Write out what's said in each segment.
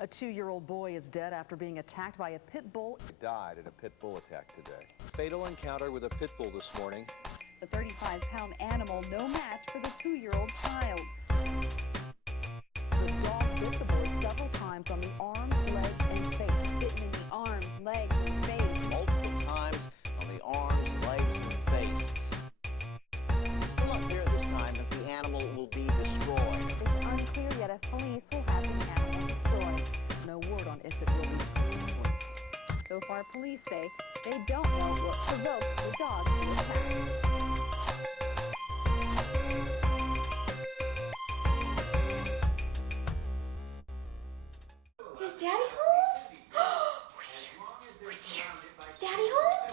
A 2-year-old boy is dead after being attacked by a pit bull. He died in a pit bull attack today. Fatal encounter with a pit bull this morning. The 35-pound animal, no match for the 2-year-old child. The dog bit the boy several times on the arms, legs, and face. Bitten in the arms, legs, and face. Multiple times on the arms, legs, and face. Still unclear this time if the animal will be destroyed. It's unclear yet if police will have the animal destroyed. No word on if it will be put to sleep. So far, police say they don't know what provoked the dog to attack. Is Daddy home? Who's here? Who's here? Is Daddy home?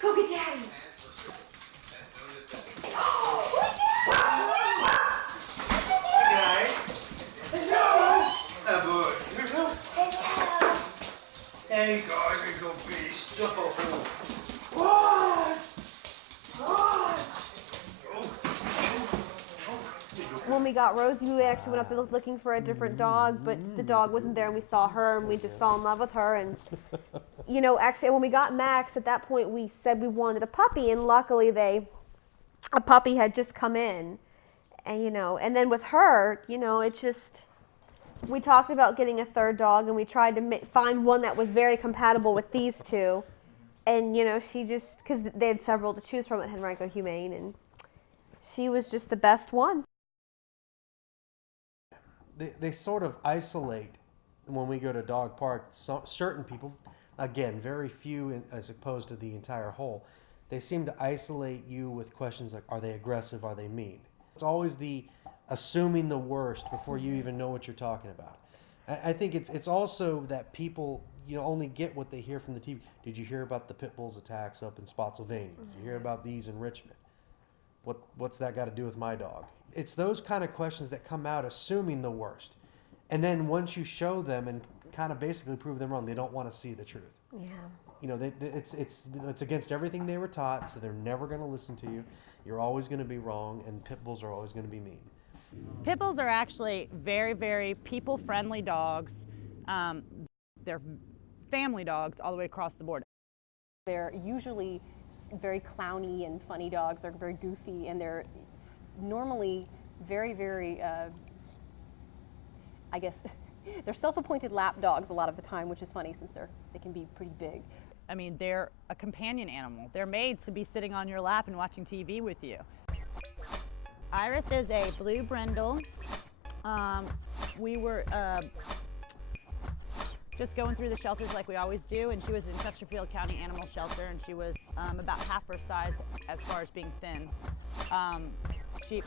Go get Daddy. Who's Hey guys, little beast. What? When we got Rosie, we actually went up and looking for a different dog, but the dog wasn't there, and we saw her, and we just fell in love with her. And you know, actually, when we got Max, at that point, we said we wanted a puppy, and luckily, a puppy had just come in, and you know, and then with her, you know, it's just. We talked about getting a third dog, and we tried to find one that was very compatible with these two. And, you know, she just, because they had several to choose from at Henrico Humane, and she was just the best one. They sort of isolate when we go to dog park. Certain people, again, very few as opposed to the entire whole, they seem to isolate you with questions like, are they aggressive, are they mean? It's always the assuming the worst before you even know what you're talking about. I think it's also that people, you know, only get what they hear from the TV. Did you hear about the pit bulls attacks up in Spotsylvania? Did you hear about these in Richmond? What's that got to do with my dog? It's those kind of questions that come out assuming the worst. And then once you show them and kind of basically prove them wrong, they don't want to see the truth. Yeah. You know, it's against everything they were taught, so they're never going to listen to you. You're always going to be wrong, and pit bulls are always going to be mean. Pit bulls are actually very, very people-friendly dogs. They're family dogs all the way across the board. They're usually very clowny and funny dogs. They're very goofy, and they're normally very, very, I guess, they're self-appointed lap dogs a lot of the time, which is funny since they can be pretty big. I mean, they're a companion animal. They're made to be sitting on your lap and watching TV with you. Iris is a blue brindle. We were just going through the shelters like we always do, and she was in Chesterfield County Animal Shelter, and she was about half her size as far as being thin.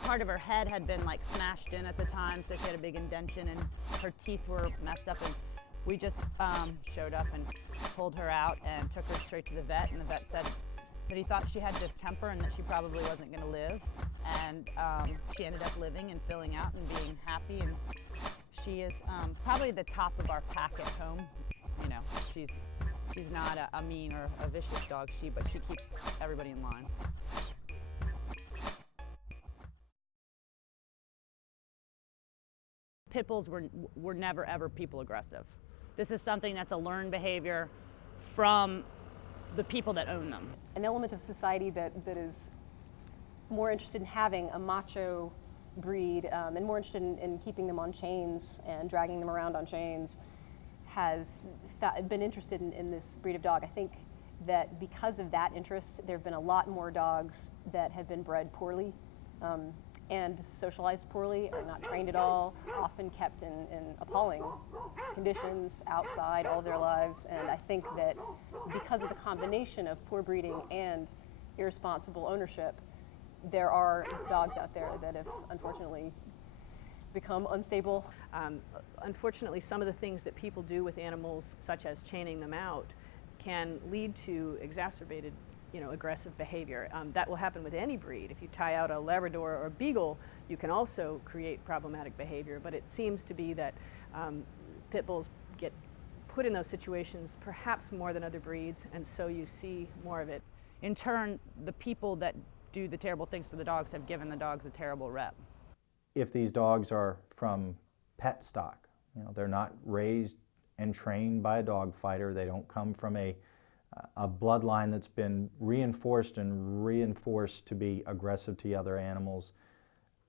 Part of her head had been like smashed in at the time, so she had a big indention, and her teeth were messed up, and we just showed up and pulled her out and took her straight to the vet, and the vet said that he thought she had distemper and that she probably wasn't going to live, and she ended up living and filling out and being happy, and she is probably the top of our pack at home. You know, she's not a mean or a vicious dog, but she keeps everybody in line. Pit bulls were never ever people aggressive. This is something that's a learned behavior from the people that own them. An element of society that is more interested in having a macho breed and more interested in keeping them on chains and dragging them around on chains has been interested in this breed of dog. I think that because of that interest, there have been a lot more dogs that have been bred poorly and socialized poorly, are not trained at all, often kept in appalling conditions outside all their lives. And I think that because of the combination of poor breeding and irresponsible ownership, there are dogs out there that have unfortunately become unstable. Unfortunately, some of the things that people do with animals, such as chaining them out, can lead to exacerbated, aggressive behavior. That will happen with any breed. If you tie out a Labrador or a Beagle, you can also create problematic behavior, but it seems to be that pit bulls get put in those situations perhaps more than other breeds, and so you see more of it. In turn, the people that do the terrible things to the dogs have given the dogs a terrible rep. If these dogs are from pet stock. You know, they're not raised and trained by a dog fighter. They don't come from a bloodline that's been reinforced to be aggressive to other animals.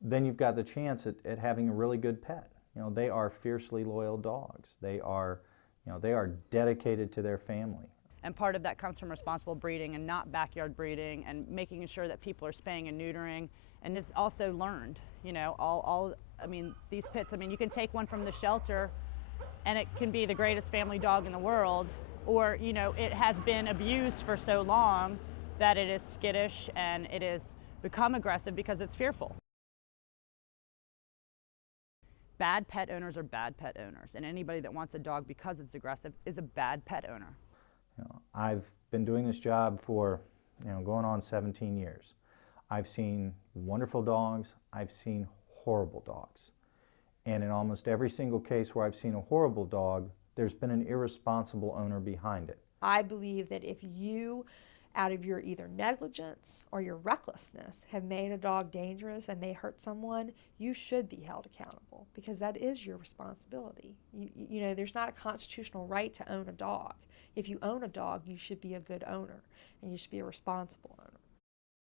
Then you've got the chance at having a really good pet. You know, they are fiercely loyal dogs. They are, you know, they are dedicated to their family. And part of that comes from responsible breeding and not backyard breeding, and making sure that people are spaying and neutering. And it's also learned, you know, I mean, these pits, I mean, you can take one from the shelter and it can be the greatest family dog in the world, or, you know, it has been abused for so long that it is skittish and it has become aggressive because it's fearful. Bad pet owners are bad pet owners, and anybody that wants a dog because it's aggressive is a bad pet owner. You know, I've been doing this job for, you know, going on 17 years. I've seen wonderful dogs, I've seen horrible dogs. And in almost every single case where I've seen a horrible dog, there's been an irresponsible owner behind it. I believe that if you, out of your either negligence or your recklessness, have made a dog dangerous and they hurt someone, you should be held accountable, because that is your responsibility. You know, there's not a constitutional right to own a dog. If you own a dog, you should be a good owner, and you should be a responsible owner.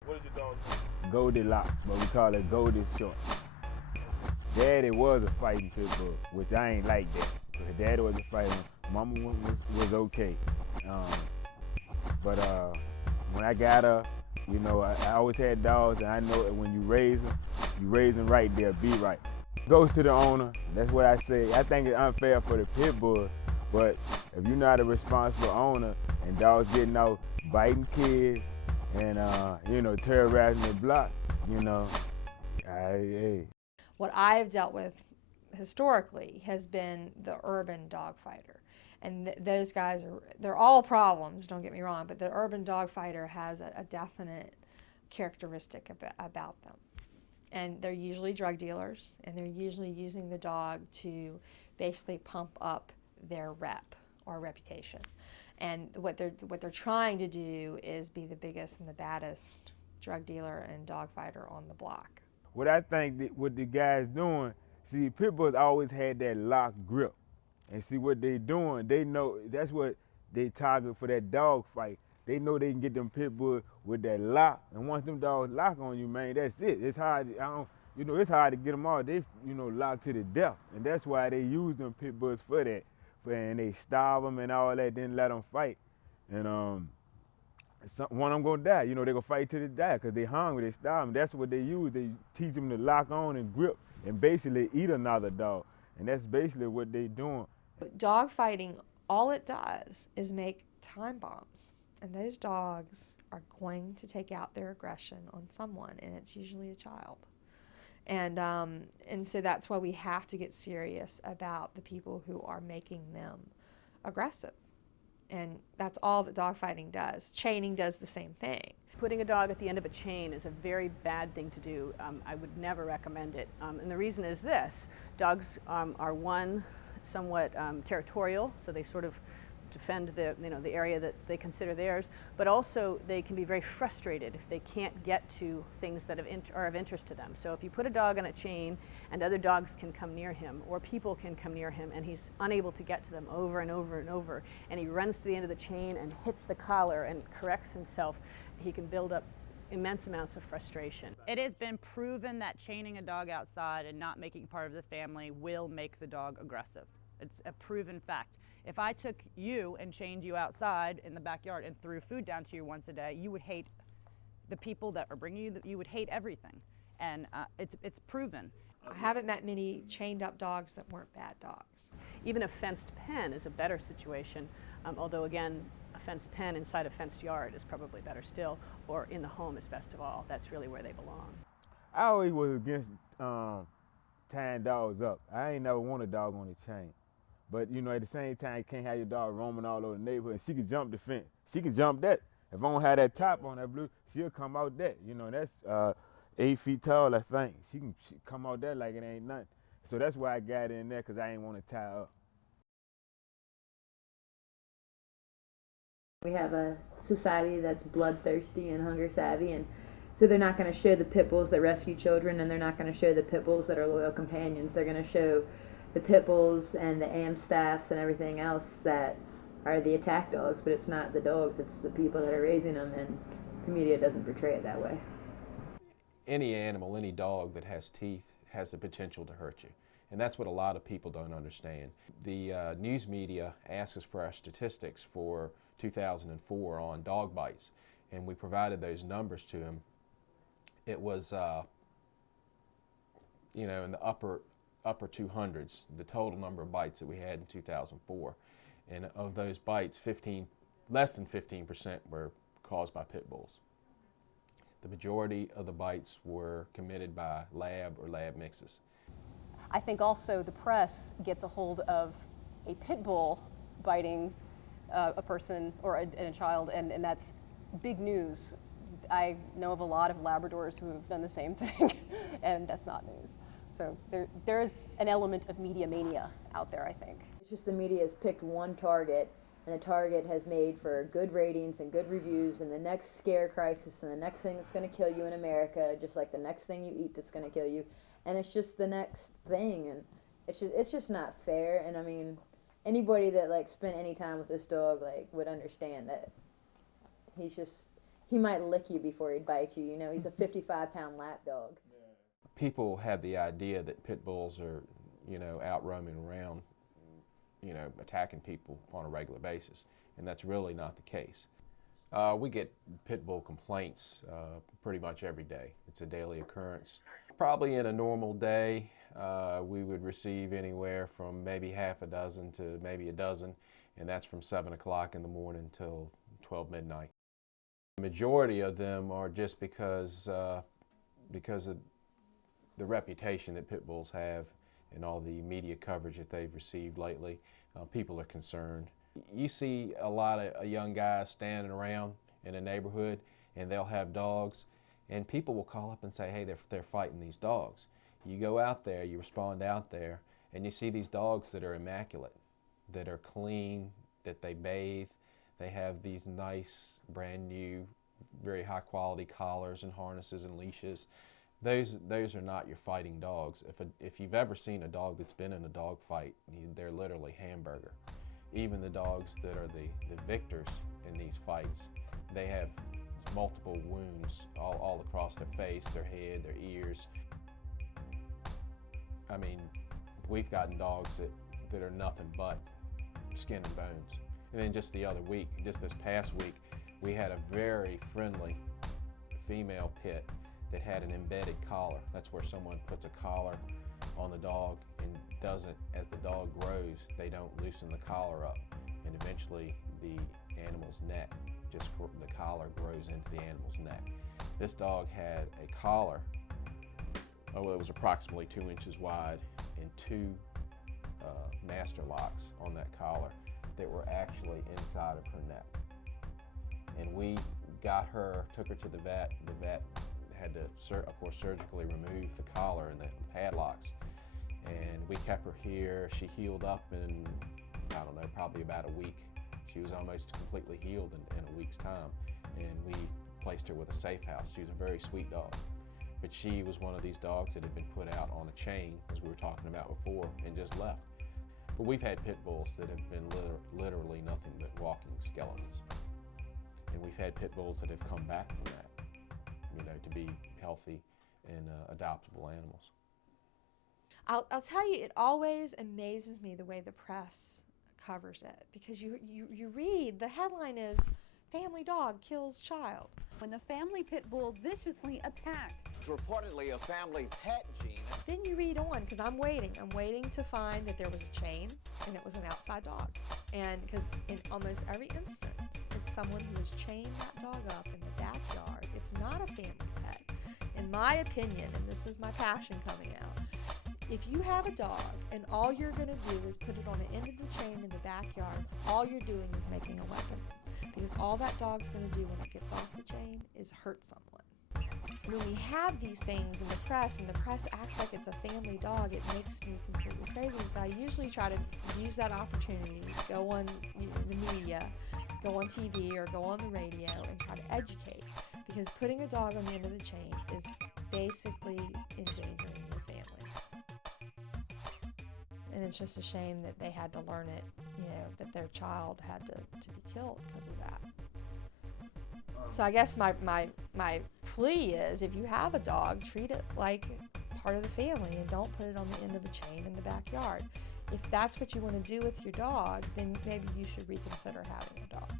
What is your dog's name? Goldilocks, but we call it Goldie Short. Daddy was a fighting pit bull, which I ain't like that. Because Daddy was a fighting, Mama was okay. But when I got her, you know, I always had dogs, and I know that when you raise them right, they'll be right. Goes to the owner, that's what I say. I think it's unfair for the pit bull, but if you're not a responsible owner and dogs getting out biting kids and, you know, terrorizing the block, you know, hey. What I've dealt with historically has been the urban dog fighter. And those guys they're all problems, don't get me wrong, but the urban dog fighter has a definite characteristic about them. And they're usually drug dealers, and they're usually using the dog to basically pump up their rep or reputation. And what they're trying to do is be the biggest and the baddest drug dealer and dog fighter on the block. What I think that what the guys doing, see, pit bulls always had that lock grip. And see what they doing, they know that's what they target for that dog fight. They know they can get them pit bulls with that lock, and once them dogs lock on you, man, that's it. It's hard. You know, it's hard to get them all. They, you know, locked to the death, and that's why they use them pit bulls for that. And they starve them and all that, then let them fight. And one of them gonna die. You know, they gonna fight till they die because they hungry, they starve them. That's what they use. They teach them to lock on and grip and basically eat another dog, and that's basically what they doing. Dog fighting, all it does is make time bombs, and those dogs are going to take out their aggression on someone, and it's usually a child. And so that's why we have to get serious about the people who are making them aggressive. And that's all that dog fighting does. Chaining does the same thing. Putting a dog at the end of a chain is a very bad thing to do. I would never recommend it. And the reason is this: dogs are somewhat territorial, so they sort of defend the area that they consider theirs, but also they can be very frustrated if they can't get to things that are of interest to them. So if you put a dog on a chain and other dogs can come near him, or people can come near him, and he's unable to get to them over and over and over, and he runs to the end of the chain and hits the collar and corrects himself, he can build up immense amounts of frustration. It has been proven that chaining a dog outside and not making part of the family will make the dog aggressive. It's a proven fact. If I took you and chained you outside in the backyard and threw food down to you once a day, you would hate the people that are bringing you, you would hate everything. And it's proven. I haven't met many chained up dogs that weren't bad dogs. Even a fenced pen is a better situation, although again, a fenced pen inside a fenced yard is probably better still, or in the home is best of all. That's really where they belong. I always was against tying dogs up. I ain't never want a dog on a chain. But, you know, at the same time, you can't have your dog roaming all over the neighborhood. She can jump the fence. She can jump that. If I don't have that top on that blue, she'll come out that. You know, that's 8 feet tall, I think. She can come out that like it ain't nothing. So that's why I got in there, because I ain't want to tie up. We have a society that's bloodthirsty and hunger savvy, and so they're not going to show the pit bulls that rescue children, and they're not going to show the pit bulls that are loyal companions. They're going to show the pit bulls and the AM staffs and everything else that are the attack dogs, but it's not the dogs, it's the people that are raising them, and the media doesn't portray it that way. Any animal, any dog that has teeth has the potential to hurt you. And that's what a lot of people don't understand. The news media asks us for our statistics for 2004 on dog bites, and we provided those numbers to them. It was, you know, in the upper 200s, the total number of bites that we had in 2004. And of those bites, less than 15% were caused by pit bulls. The majority of the bites were committed by lab or lab mixes. I think also the press gets a hold of a pit bull biting a person or a child, and that's big news. I know of a lot of Labradors who have done the same thing, and that's not news. So there is an element of media mania out there, I think. It's just the media has picked one target, and the target has made for good ratings and good reviews, and the next scare crisis and the next thing that's going to kill you in America, just like the next thing you eat that's going to kill you, and it's just the next thing, and it's just not fair. And I mean, anybody that like spent any time with this dog like would understand that he might lick you before he'd bite you. You know, he's a 55-pound lap dog. People have the idea that pit bulls are, you know, out roaming around, you know, attacking people on a regular basis, and that's really not the case. We get pit bull complaints pretty much every day. It's a daily occurrence. Probably in a normal day, we would receive anywhere from maybe half a dozen to maybe a dozen, and that's from 7 o'clock in the morning till 12 midnight. The majority of them are just because of the reputation that pit bulls have and all the media coverage that they've received lately. People are concerned. You see a lot of young guys standing around in a neighborhood, and they'll have dogs, and people will call up and say, hey, they're fighting these dogs. You go out there, you respond out there, and you see these dogs that are immaculate, that are clean, that they bathe. They have these nice, brand new, very high quality collars and harnesses and leashes. Those are not your fighting dogs. If you've ever seen a dog that's been in a dog fight, they're literally hamburger. Even the dogs that are the victors in these fights, they have multiple wounds all across their face, their head, their ears. I mean, we've gotten dogs that are nothing but skin and bones. And then just the other week, just this past week, we had a very friendly female pit that had an embedded collar. That's where someone puts a collar on the dog and doesn't, as the dog grows, they don't loosen the collar up. And eventually the animal's neck, the collar grows into the animal's neck. This dog had a collar, it was approximately 2 inches wide, and 2 master locks on that collar that were actually inside of her neck. And we got her, took her to the vet. The vet had to, of course, surgically remove the collar and the padlocks. And we kept her here. She healed up in, I don't know, probably about a week. She was almost completely healed in a week's time. And we placed her with a safe house. She was a very sweet dog. But she was one of these dogs that had been put out on a chain, as we were talking about before, and just left. But we've had pit bulls that have been literally nothing but walking skeletons. And we've had pit bulls that have come back from that, you know, to be healthy and adoptable animals. I'll tell you, it always amazes me the way the press covers it, because you read, the headline is, family dog kills child. When the family pit bull viciously attacked. It's reportedly a family pet, Gene. Then you read on, because I'm waiting to find that there was a chain and it was an outside dog. And because in almost every instance, it's someone who has chained that dog up in the backyard. It's not a family pet. In my opinion, and this is my passion coming out, if you have a dog and all you're going to do is put it on the end of the chain in the backyard, all you're doing is making a weapon. Because all that dog's going to do when it gets off the chain is hurt someone. When we have these things in the press, and the press acts like it's a family dog, it makes me completely crazy. So I usually try to use that opportunity to go on the media, go on TV, or go on the radio and try to educate. Because putting a dog on the end of the chain is basically endangering your family. And it's just a shame that they had to learn it, you know, that their child had to be killed because of that. So I guess my plea is, if you have a dog, treat it like part of the family and don't put it on the end of a chain in the backyard. If that's what you want to do with your dog, then maybe you should reconsider having a dog.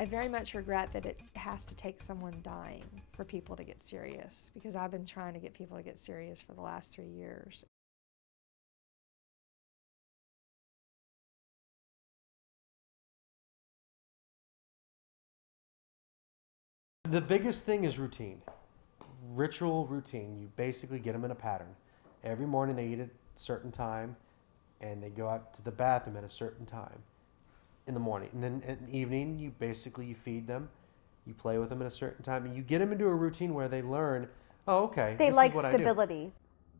I very much regret that it has to take someone dying for people to get serious, because I've been trying to get people to get serious for the last 3 years. The biggest thing is routine. Ritual routine. You basically get them in a pattern. Every morning they eat at a certain time, and they go out to the bathroom at a certain time in the morning. And then in the evening, you feed them, you play with them at a certain time, and you get them into a routine where they learn, oh, okay, They this like is what stability. I do.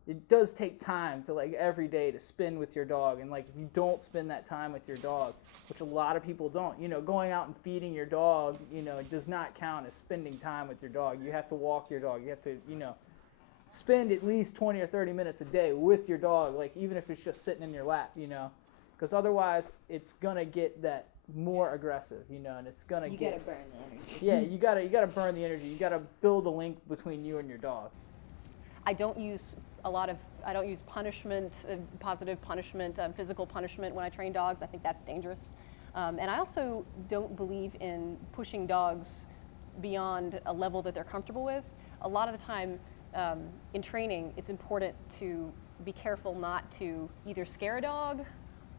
It does take time to, like, every day to spend with your dog, and, like, if you don't spend that time with your dog, which a lot of people don't, you know, going out and feeding your dog, you know, it does not count as spending time with your dog. You have to walk your dog. You have to, you know, spend at least 20 or 30 minutes a day with your dog, like, even if it's just sitting in your lap, you know, because otherwise it's gonna get that more aggressive, you know, and it's gonna You get. gotta burn the energy. Yeah, you gotta burn the energy. You gotta build a link between you and your dog. I don't use punishment, positive punishment, physical punishment when I train dogs. I think that's dangerous. And I also don't believe in pushing dogs beyond a level that they're comfortable with. A lot of the time in training, it's important to be careful not to either scare a dog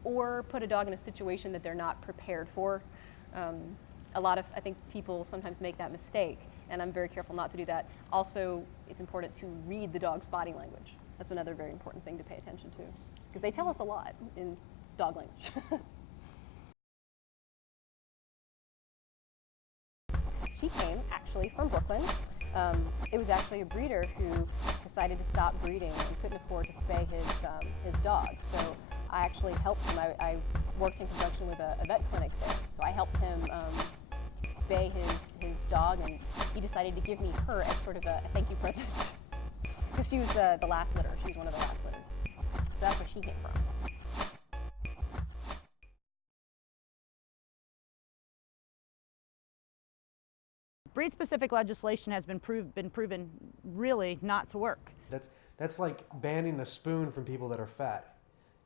or put a dog in a situation that they're not prepared for. I think people sometimes make that mistake, and I'm very careful not to do that. Also, it's important to read the dog's body language. That's another very important thing to pay attention to, because they tell us a lot in dog language. She came actually from Brooklyn. It was actually a breeder who decided to stop breeding and couldn't afford to spay his dog. So I actually helped him. I worked in conjunction with a vet clinic there. So I helped him spay his dog, and he decided to give me her as sort of a thank you present. Because she was the last litter. She was one of the last litters. So that's where she came from. Breed-specific legislation has been proven really not to work. That's like banning a spoon from people that are fat.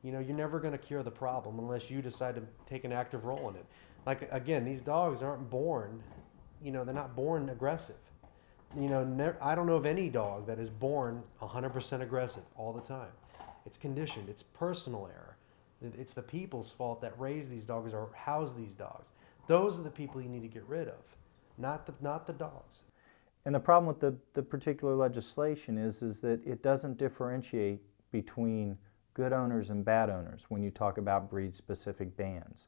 You know, you're never going to cure the problem unless you decide to take an active role in it. Like, again, these dogs aren't born, you know, they're not born aggressive. You know, I don't know of any dog that is born 100% aggressive all the time. It's conditioned. It's personal error. It's the people's fault that raise these dogs or house these dogs. Those are the people you need to get rid of, not the dogs. And the problem with the particular legislation is that it doesn't differentiate between good owners and bad owners when you talk about breed-specific bans.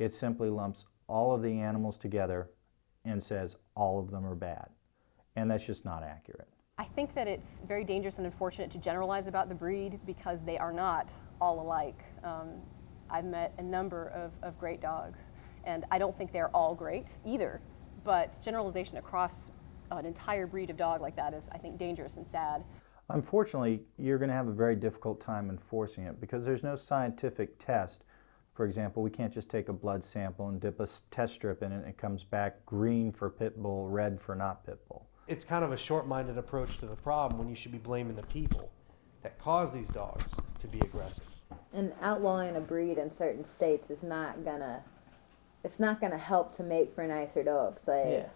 It simply lumps all of the animals together and says all of them are bad. And that's just not accurate. I think that it's very dangerous and unfortunate to generalize about the breed, because they are not all alike. I've met a number of great dogs, and I don't think they're all great either. But generalization across an entire breed of dog like that is, I think, dangerous and sad. Unfortunately, you're going to have a very difficult time enforcing it because there's no scientific test. For example, we can't just take a blood sample and dip a test strip in it and it comes back green for pit bull, red for not pit bull. It's kind of a short-minded approach to the problem when you should be blaming the people that cause these dogs to be aggressive. And outlawing a breed in certain states is not gonna help to make for nicer dogs. Like,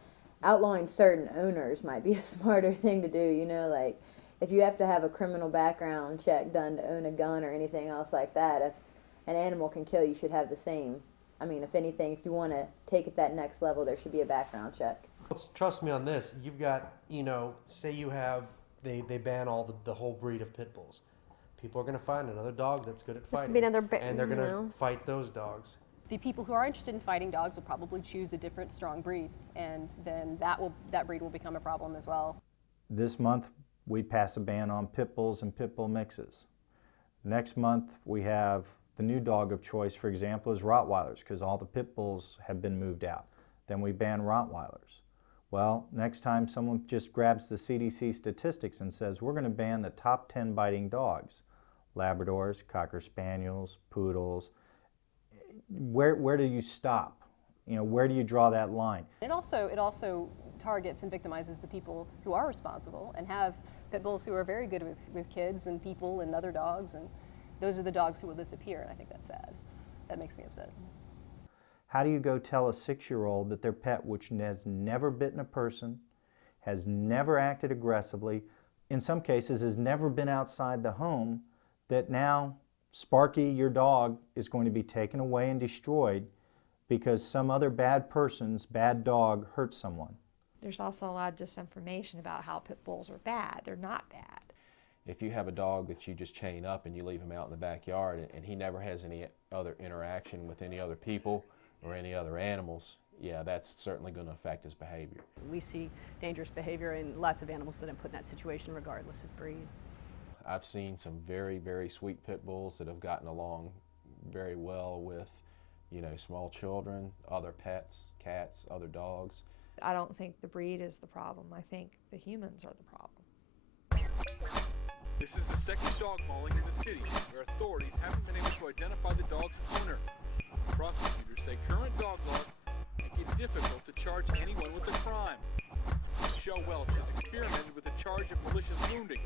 outlawing certain owners might be a smarter thing to do, you know, like if you have to have a criminal background check done to own a gun or anything else like that, if an animal can kill, you should have the same. I mean, if anything, if you want to take it that next level, there should be a background check. Trust me on this. You've got, you know, say you have, they ban all the whole breed of pit bulls. People are going to find another dog that's good at fighting. And they're going to fight those dogs. The people who are interested in fighting dogs will probably choose a different strong breed, and then that breed will become a problem as well. This month, we pass a ban on pit bulls and pit bull mixes. Next month, we have the new dog of choice, for example, is Rottweilers, because all the pit bulls have been moved out. Then we ban Rottweilers. Well, next time someone just grabs the CDC statistics and says, we're going to ban the top 10 biting dogs, Labradors, Cocker Spaniels, Poodles, where do you stop? You know, where do you draw that line? It also targets and victimizes the people who are responsible and have pit bulls who are very good with kids and people and other dogs, and those are the dogs who will disappear, and I think that's sad. That makes me upset. How do you go tell a 6-year-old that their pet, which has never bitten a person, has never acted aggressively, in some cases has never been outside the home, that now Sparky, your dog, is going to be taken away and destroyed because some other bad person's bad dog hurt someone? There's also a lot of disinformation about how pit bulls are bad. They're not bad. If you have a dog that you just chain up and you leave him out in the backyard and he never has any other interaction with any other people or any other animals, yeah, that's certainly going to affect his behavior. We see dangerous behavior in lots of animals that are put in that situation regardless of breed. I've seen some very, very sweet pit bulls that have gotten along very well with, you know, small children, other pets, cats, other dogs. I don't think the breed is the problem. I think the humans are the problem. This is the second dog mauling in the city, where authorities haven't been able to identify the dog's owner. Prosecutors say current dog laws make it difficult to charge anyone with a crime. Michelle Welch has experimented with a charge of malicious wounding.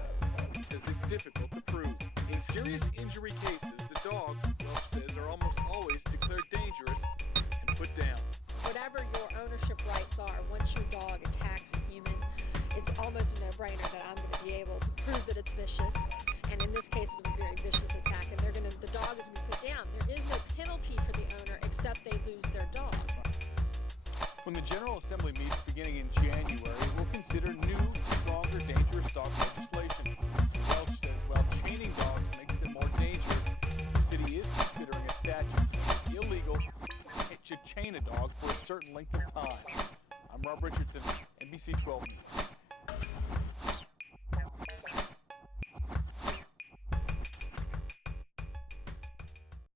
He says it's difficult to prove. In serious injury cases, the dogs, Welch says, are almost always declared dangerous and put down. Whatever your ownership rights are, once your dog attacks a human, it's almost a no-brainer that I'm going to be able to prove that it's vicious. And in this case, it was a very vicious attack, and the dog is going to be put down. There is no penalty for the owner except they lose their dog. When the General Assembly meets beginning in January, we'll consider new, stronger, dangerous dog legislation. Welch says while chaining dogs makes it more dangerous, the city is considering a statute to make it illegal to chain a dog for a certain length of time. I'm Rob Richardson, NBC 12 News.